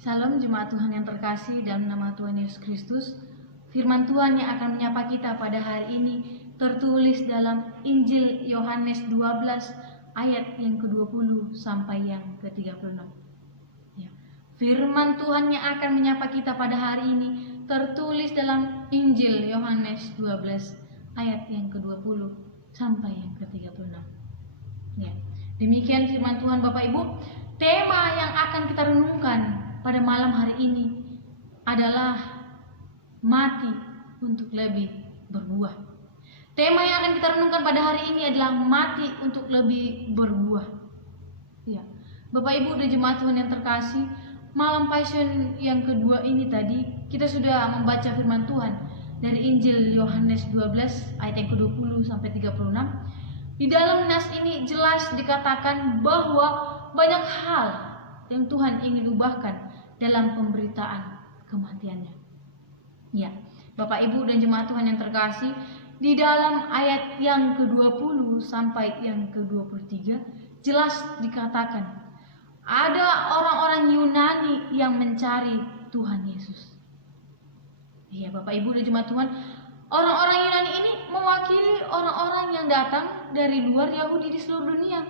Salam jemaat Tuhan yang terkasih dalam nama Tuhan Yesus Kristus. Firman Tuhan yang akan menyapa kita pada hari ini tertulis dalam Injil Yohanes 12 ayat yang ke-20 sampai yang ke-36. Ya. Firman Tuhan yang akan menyapa kita pada hari ini tertulis dalam Injil Yohanes 12 ayat yang ke-20 sampai yang ke-36. Ya. Demikian firman Tuhan Bapak Ibu. Tema yang akan kita renungkan pada malam hari ini adalah mati untuk lebih berbuah. Tema yang akan kita renungkan pada hari ini adalah mati untuk lebih berbuah. Ya, Bapak Ibu dan jemaat Tuhan yang terkasih, malam Passion yang kedua ini tadi kita sudah membaca firman Tuhan dari Injil Yohanes 12 ayat yang ke-20 sampai 36. Di dalam nas ini jelas dikatakan bahwa banyak hal yang Tuhan ingin ubahkan dalam pemberitaan kematiannya. Ya, Bapak Ibu dan jemaat Tuhan yang terkasih, di dalam ayat yang ke-20 sampai yang ke-23 jelas dikatakan ada orang-orang Yunani yang mencari Tuhan Yesus. Iya, Bapak Ibu dan jemaat Tuhan, orang-orang Yunani ini mewakili orang-orang yang datang dari luar Yahudi di seluruh dunia.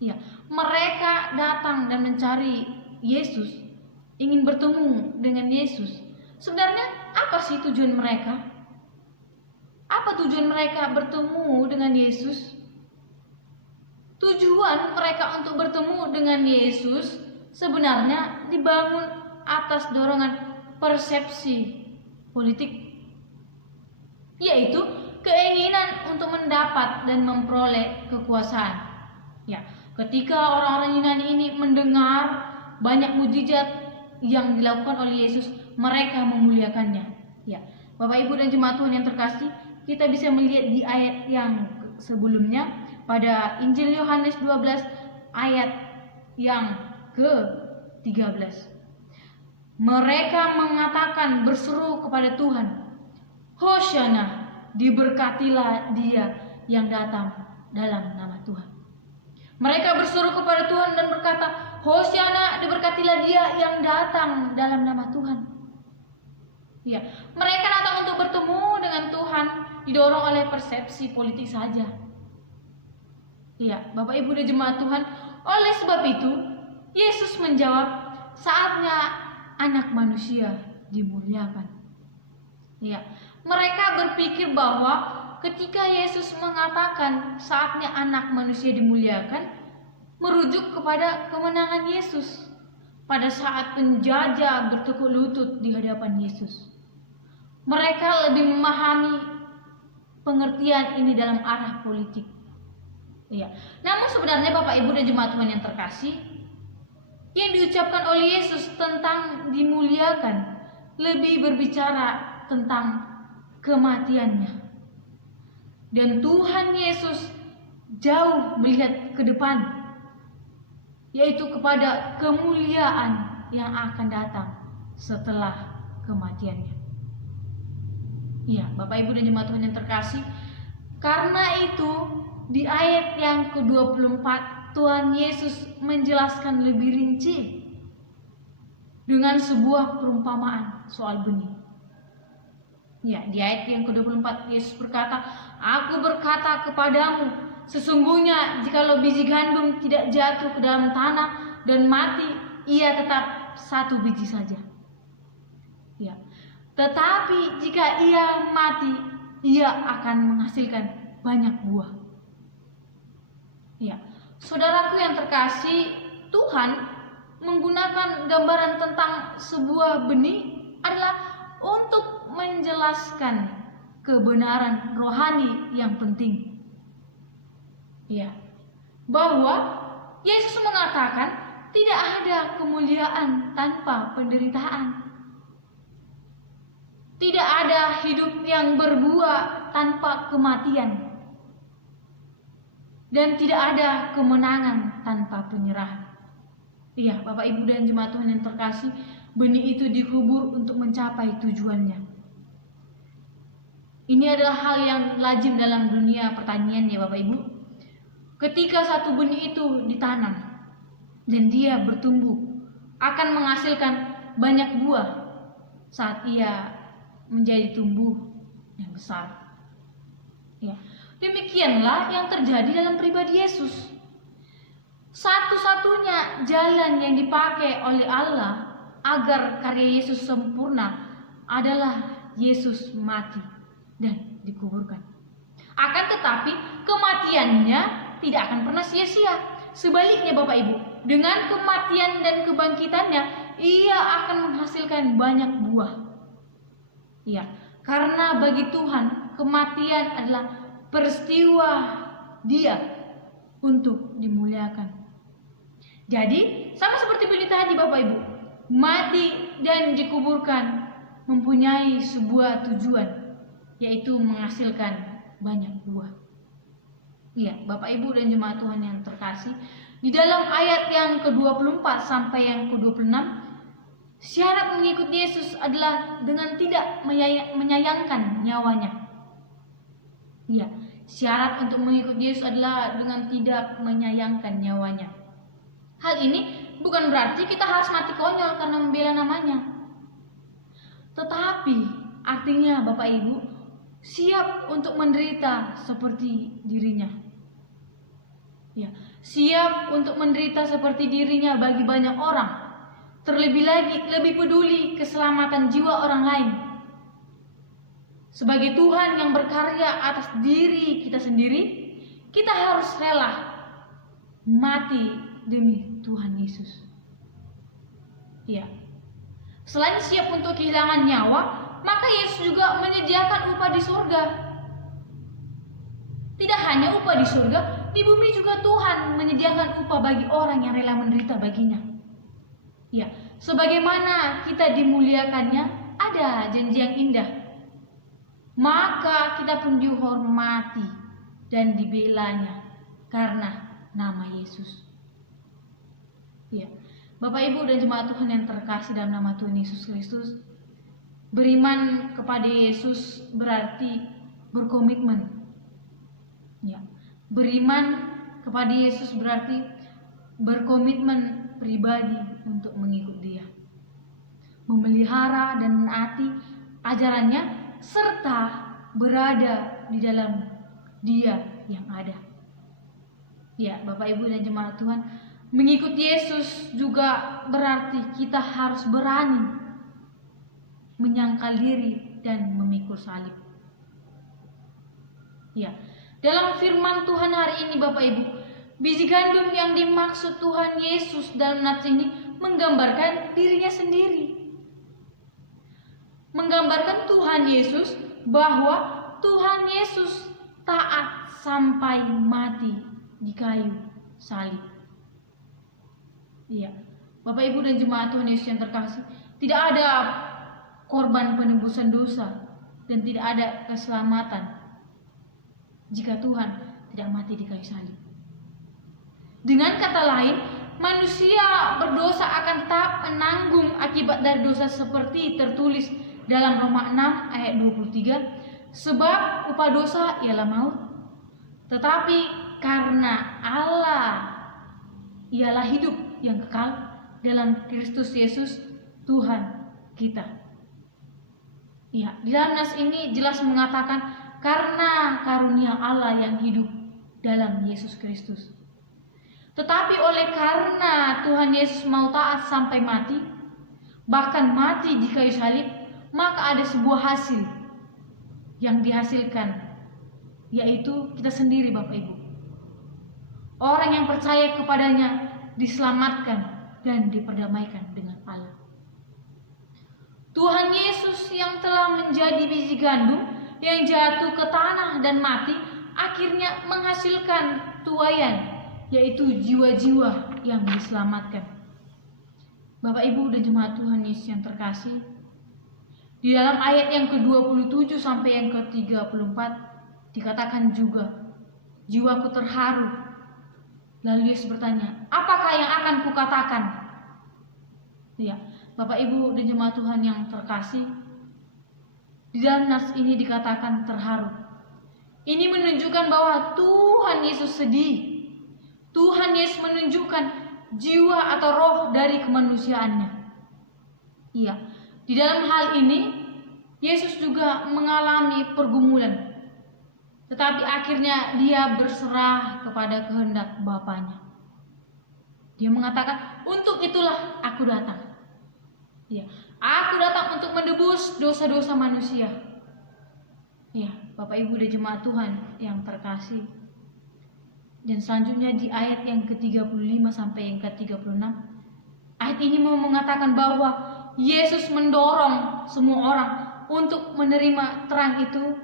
Ya, mereka datang dan mencari Yesus, ingin bertemu dengan Yesus. Sebenarnya apa sih tujuan mereka? Apa tujuan mereka bertemu dengan Yesus? Tujuan mereka untuk bertemu dengan Yesus sebenarnya dibangun atas dorongan persepsi politik, yaitu keinginan untuk mendapat dan memperoleh kekuasaan. Ya, ketika orang-orang Yunani ini mendengar banyak mujizat yang dilakukan oleh Yesus, mereka memuliakannya. Ya, Bapak Ibu dan jemaat Tuhan yang terkasih, kita bisa melihat di ayat yang sebelumnya pada Injil Yohanes 12 ayat yang ke-13. Mereka mengatakan berseru kepada Tuhan, Hosana, diberkatilah dia yang datang dalam nama Tuhan. Mereka berseru kepada Tuhan dan berkata, Hosana, diberkatilah dia yang datang dalam nama Tuhan. Ya, mereka datang untuk bertemu dengan Tuhan didorong oleh persepsi politik saja. Ya, Bapak Ibu dan jemaat Tuhan, oleh sebab itu Yesus menjawab, saatnya anak manusia dimuliakan. Ya, mereka berpikir bahwa ketika Yesus mengatakan saatnya anak manusia dimuliakan, merujuk kepada kemenangan Yesus pada saat penjajah bertekuk lutut di hadapan Yesus. Mereka lebih memahami pengertian ini dalam arah politik. Ya. Namun sebenarnya Bapak Ibu dan jemaat Tuhan yang terkasih, yang diucapkan oleh Yesus tentang dimuliakan lebih berbicara tentang kematiannya. Dan Tuhan Yesus jauh melihat ke depan, yaitu kepada kemuliaan yang akan datang setelah kematiannya. Ya, Bapak Ibu dan jemaat Tuhan yang terkasih, karena itu di ayat yang ke-24 Tuhan Yesus menjelaskan lebih rinci dengan sebuah perumpamaan soal benih. Ya, di ayat yang ke-24 Yesus berkata, Aku berkata kepadamu, sesungguhnya jikalau biji gandum tidak jatuh ke dalam tanah dan mati, ia tetap satu biji saja. Ya. Tetapi jika ia mati, ia akan menghasilkan banyak buah. Ya, saudaraku yang terkasih, Tuhan menggunakan gambaran tentang sebuah benih adalah untuk menjelaskan kebenaran rohani yang penting. Ya, bahwa Yesus mengatakan tidak ada kemuliaan tanpa penderitaan. Tidak ada hidup yang berbuah tanpa kematian. Dan tidak ada kemenangan tanpa penyerahan. Iya, Bapak Ibu dan jemaat Tuhan yang terkasih, benih itu dikubur untuk mencapai tujuannya. Ini adalah hal yang lazim dalam dunia pertanian ya Bapak Ibu. Ketika satu benih itu ditanam dan dia bertumbuh, akan menghasilkan banyak buah saat ia menjadi tumbuh yang besar. Ya, demikianlah yang terjadi dalam pribadi Yesus. Satu-satunya jalan yang dipakai oleh Allah agar karya Yesus sempurna adalah Yesus mati dan dikuburkan. Akan tetapi kematiannya tidak akan pernah sia-sia. Sebaliknya Bapak Ibu, dengan kematian dan kebangkitannya, ia akan menghasilkan banyak buah. Ya, karena bagi Tuhan kematian adalah peristiwa Dia untuk dimuliakan. Jadi sama seperti pilih tadi Bapak Ibu, mati dan dikuburkan mempunyai sebuah tujuan, yaitu menghasilkan banyak buah. Ya, Bapak Ibu dan jemaat Tuhan yang terkasih, di dalam ayat yang ke-24 sampai yang ke-26, syarat mengikuti Yesus adalah dengan tidak menyayangkan nyawanya. Ya, syarat untuk mengikuti Yesus adalah dengan tidak menyayangkan nyawanya. Hal ini bukan berarti kita harus mati konyol karena membela namanya. Tetapi artinya Bapak Ibu siap untuk menderita seperti dirinya. Ya, siap untuk menderita seperti dirinya bagi banyak orang. Terlebih lagi lebih peduli keselamatan jiwa orang lain. Sebagai Tuhan yang berkarya atas diri kita sendiri, kita harus rela mati demi Tuhan Yesus. Ya. Selain siap untuk kehilangan nyawa, maka Yesus juga menyediakan upah di surga. Tidak hanya upah di surga, di bumi juga Tuhan menyediakan upah bagi orang yang rela menderita baginya. Ya, sebagaimana kita dimuliakannya, ada janji yang indah. Maka kita pun dihormati dan dibelanya karena nama Yesus. Ya, Bapak Ibu dan jemaat Tuhan yang terkasih dalam nama Tuhan Yesus Kristus, beriman kepada Yesus berarti berkomitmen. Ya, beriman kepada Yesus berarti berkomitmen pribadi untuk mengikut Dia, memelihara dan menaati ajarannya, serta berada di dalam Dia yang ada. Ya, Bapak Ibu dan jemaat Tuhan, mengikuti Yesus juga berarti kita harus berani menyangkal diri dan memikul salib. Ya, dalam firman Tuhan hari ini Bapak Ibu, biji gandum yang dimaksud Tuhan Yesus dalam nats ini menggambarkan dirinya sendiri. Menggambarkan Tuhan Yesus, bahwa Tuhan Yesus taat sampai mati di kayu salib. Iya, Bapak Ibu dan jemaat Tuhan Yesus yang terkasih, tidak ada korban penebusan dosa dan tidak ada keselamatan jika Tuhan tidak mati di kayu salib. Dengan kata lain, manusia berdosa akan tetap menanggung akibat dari dosa seperti tertulis dalam Roma 6 ayat 23, sebab upah dosa ialah maut. Tetapi karena Allah ialah hidup yang kekal dalam Kristus Yesus Tuhan kita. Ya, di dalam nas ini jelas mengatakan karena karunia Allah yang hidup dalam Yesus Kristus. Tetapi oleh karena Tuhan Yesus mau taat sampai mati, bahkan mati di kayu salib, maka ada sebuah hasil yang dihasilkan, yaitu kita sendiri Bapak Ibu. Orang yang percaya kepadanya diselamatkan dan diperdamaikan dengan Allah. Tuhan Yesus yang telah menjadi biji gandum yang jatuh ke tanah dan mati, akhirnya menghasilkan tuaian, yaitu jiwa-jiwa yang diselamatkan. Bapak Ibu dan jemaat Tuhan Yesus yang terkasih, di dalam ayat yang ke-27 sampai yang ke-34 dikatakan juga, jiwaku terharu. Lalu Yesus bertanya, apakah yang akan kukatakan? Ya, Bapak Ibu dan jemaat Tuhan yang terkasih, di dalam nas ini dikatakan terharu. Ini menunjukkan bahwa Tuhan Yesus sedih. Tuhan Yesus menunjukkan jiwa atau roh dari kemanusiaannya. Iya, di dalam hal ini Yesus juga mengalami pergumulan, tetapi akhirnya dia berserah kepada kehendak Bapanya. Dia mengatakan, untuk itulah aku datang. Ya, aku datang untuk menebus dosa-dosa manusia. Ya, Bapak Ibu dan jemaat Tuhan yang terkasih. Dan selanjutnya di ayat yang ke-35 sampai yang ke-36, ayat ini mau mengatakan bahwa Yesus mendorong semua orang untuk menerima terang itu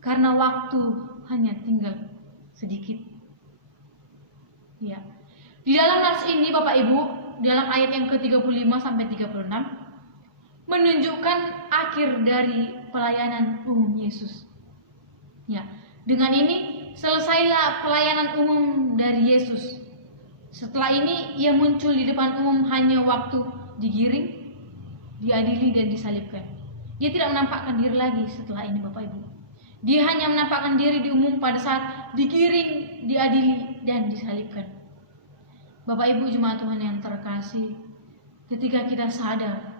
karena waktu hanya tinggal sedikit. Ya. Di dalam nas ini Bapak Ibu, dalam ayat yang ke-35 sampai 36 menunjukkan akhir dari pelayanan umum Yesus. Ya, dengan ini selesailah pelayanan umum dari Yesus. Setelah ini ia muncul di depan umum hanya waktu digiring, diadili dan disalibkan. Dia tidak menampakkan diri lagi setelah ini Bapak Ibu. Dia hanya menampakkan diri di umum pada saat digiring, diadili dan disalibkan. Bapak Ibu jemaat Tuhan yang terkasih, ketika kita sadar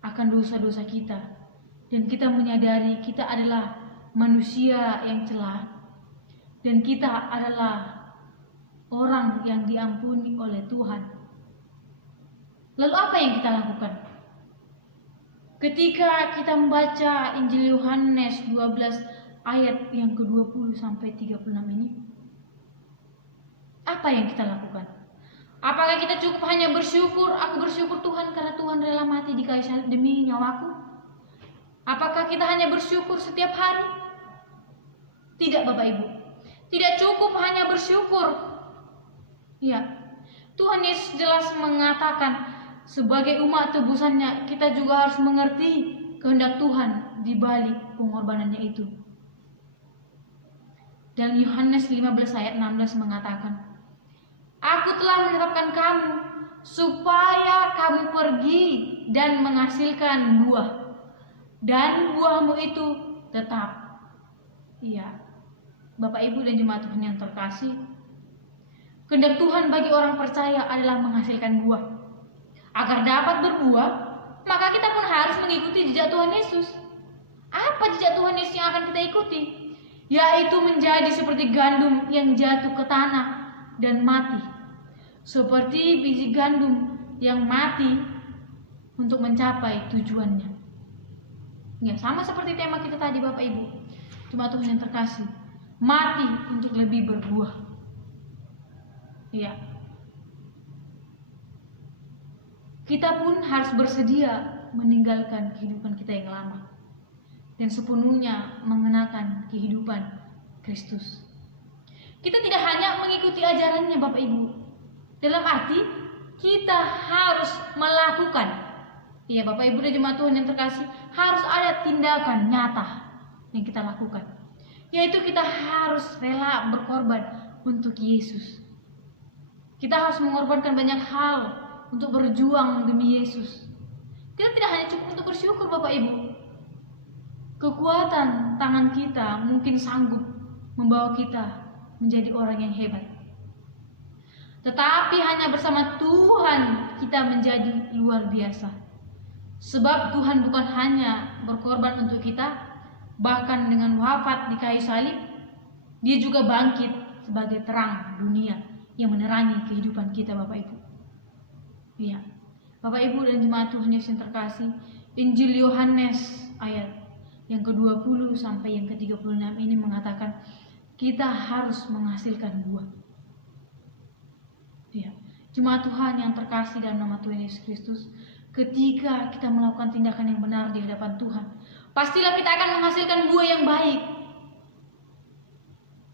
akan dosa-dosa kita dan kita menyadari kita adalah manusia yang celah dan kita adalah orang yang diampuni oleh Tuhan, lalu apa yang kita lakukan? Ketika kita membaca Injil Yohanes 12 ayat yang ke-20 sampai 36 ini, apa yang kita lakukan? Apakah kita cukup hanya bersyukur, aku bersyukur Tuhan karena Tuhan rela mati di kayu salib demi nyawaku? Apakah kita hanya bersyukur setiap hari? Tidak Bapak Ibu. Tidak cukup hanya bersyukur. Ya, Tuhan Yesus jelas mengatakan sebagai umat tebusannya kita juga harus mengerti kehendak Tuhan di balik pengorbanannya itu. Dan Yohanes 15 ayat 16 mengatakan, aku telah menetapkan kamu supaya kamu pergi dan menghasilkan buah, dan buahmu itu tetap. Iya, Bapak Ibu dan jemaat Tuhan yang terkasih, kehendak Tuhan bagi orang percaya adalah menghasilkan buah. Agar dapat berbuah, maka kita pun harus mengikuti jejak Tuhan Yesus. Apa jejak Tuhan Yesus yang akan kita ikuti? Yaitu menjadi seperti gandum yang jatuh ke tanah dan mati, seperti biji gandum yang mati untuk mencapai tujuannya. Ya, sama seperti tema kita tadi Bapak Ibu, jemaat Tuhan yang terkasih, mati untuk lebih berbuah. Ya, kita pun harus bersedia meninggalkan kehidupan kita yang lama dan sepenuhnya mengenakan kehidupan Kristus. Kita tidak hanya mengikuti ajarannya Bapak Ibu, dalam arti kita harus melakukan. Ya Bapak Ibu dan jemaat Tuhan yang terkasih, harus ada tindakan nyata yang kita lakukan, yaitu kita harus rela berkorban untuk Yesus. Kita harus mengorbankan banyak hal untuk berjuang demi Yesus. Kita tidak hanya cukup untuk bersyukur Bapak Ibu. Kekuatan tangan kita mungkin sanggup membawa kita menjadi orang yang hebat, tetapi hanya bersama Tuhan kita menjadi luar biasa. Sebab Tuhan bukan hanya berkorban untuk kita, bahkan dengan wafat di kayu salib, Dia juga bangkit sebagai terang dunia yang menerangi kehidupan kita Bapak Ibu. Iya, Bapak Ibu dan jemaat Tuhan Yesus yang terkasih, Injil Yohanes ayat yang ke-20 sampai yang ke-36 ini mengatakan kita harus menghasilkan buah. Ya, jemaat Tuhan yang terkasih dalam nama Tuhan Yesus Kristus, ketika kita melakukan tindakan yang benar di hadapan Tuhan, pastilah kita akan menghasilkan buah yang baik.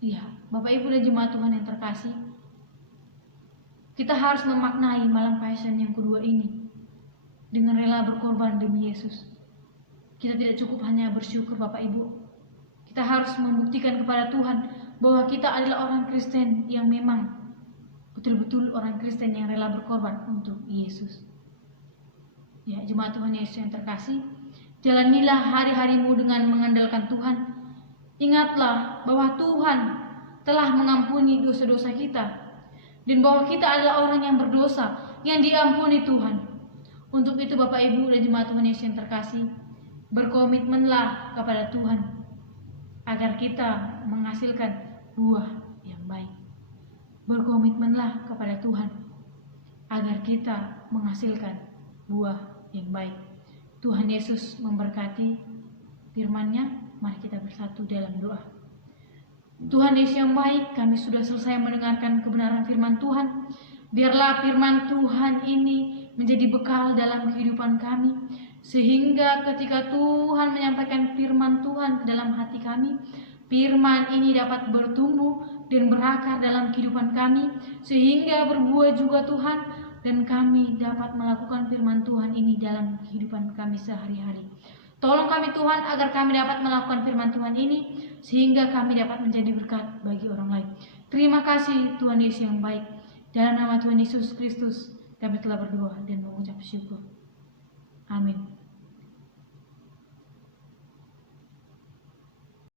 Ya, Bapak Ibu dan jemaat Tuhan yang terkasih, kita harus memaknai malam Passion yang kedua ini dengan rela berkorban demi Yesus. Kita tidak cukup hanya bersyukur Bapak Ibu. Kita harus membuktikan kepada Tuhan bahwa kita adalah orang Kristen yang memang betul-betul orang Kristen yang rela berkorban untuk Yesus. Ya, jemaat Tuhan Yesus yang terkasih, jalanilah hari-harimu dengan mengandalkan Tuhan. Ingatlah bahwa Tuhan telah mengampuni dosa-dosa kita. dan bahwa kita adalah orang yang berdosa yang diampuni Tuhan. Untuk itu Bapak Ibu dan jemaat Tuhan Yesus yang terkasih, berkomitmenlah kepada Tuhan agar kita menghasilkan buah yang baik. Berkomitmenlah kepada Tuhan agar kita menghasilkan buah yang baik. Tuhan Yesus memberkati firman-Nya. Mari kita bersatu dalam doa. Tuhan Yesus yang baik, kami sudah selesai mendengarkan kebenaran firman Tuhan. Biarlah firman Tuhan ini menjadi bekal dalam kehidupan kami, sehingga ketika Tuhan menyampaikan firman Tuhan ke dalam hati kami, firman ini dapat bertumbuh dan berakar dalam kehidupan kami, sehingga berbuah juga Tuhan, dan kami dapat melakukan firman Tuhan ini dalam kehidupan kami sehari-hari. Tolong kami Tuhan agar kami dapat melakukan firman Tuhan ini, sehingga kami dapat menjadi berkat bagi orang lain. Terima kasih Tuhan Yesus yang baik. Dalam nama Tuhan Yesus Kristus kami telah berdoa dan mengucap syukur. Amin.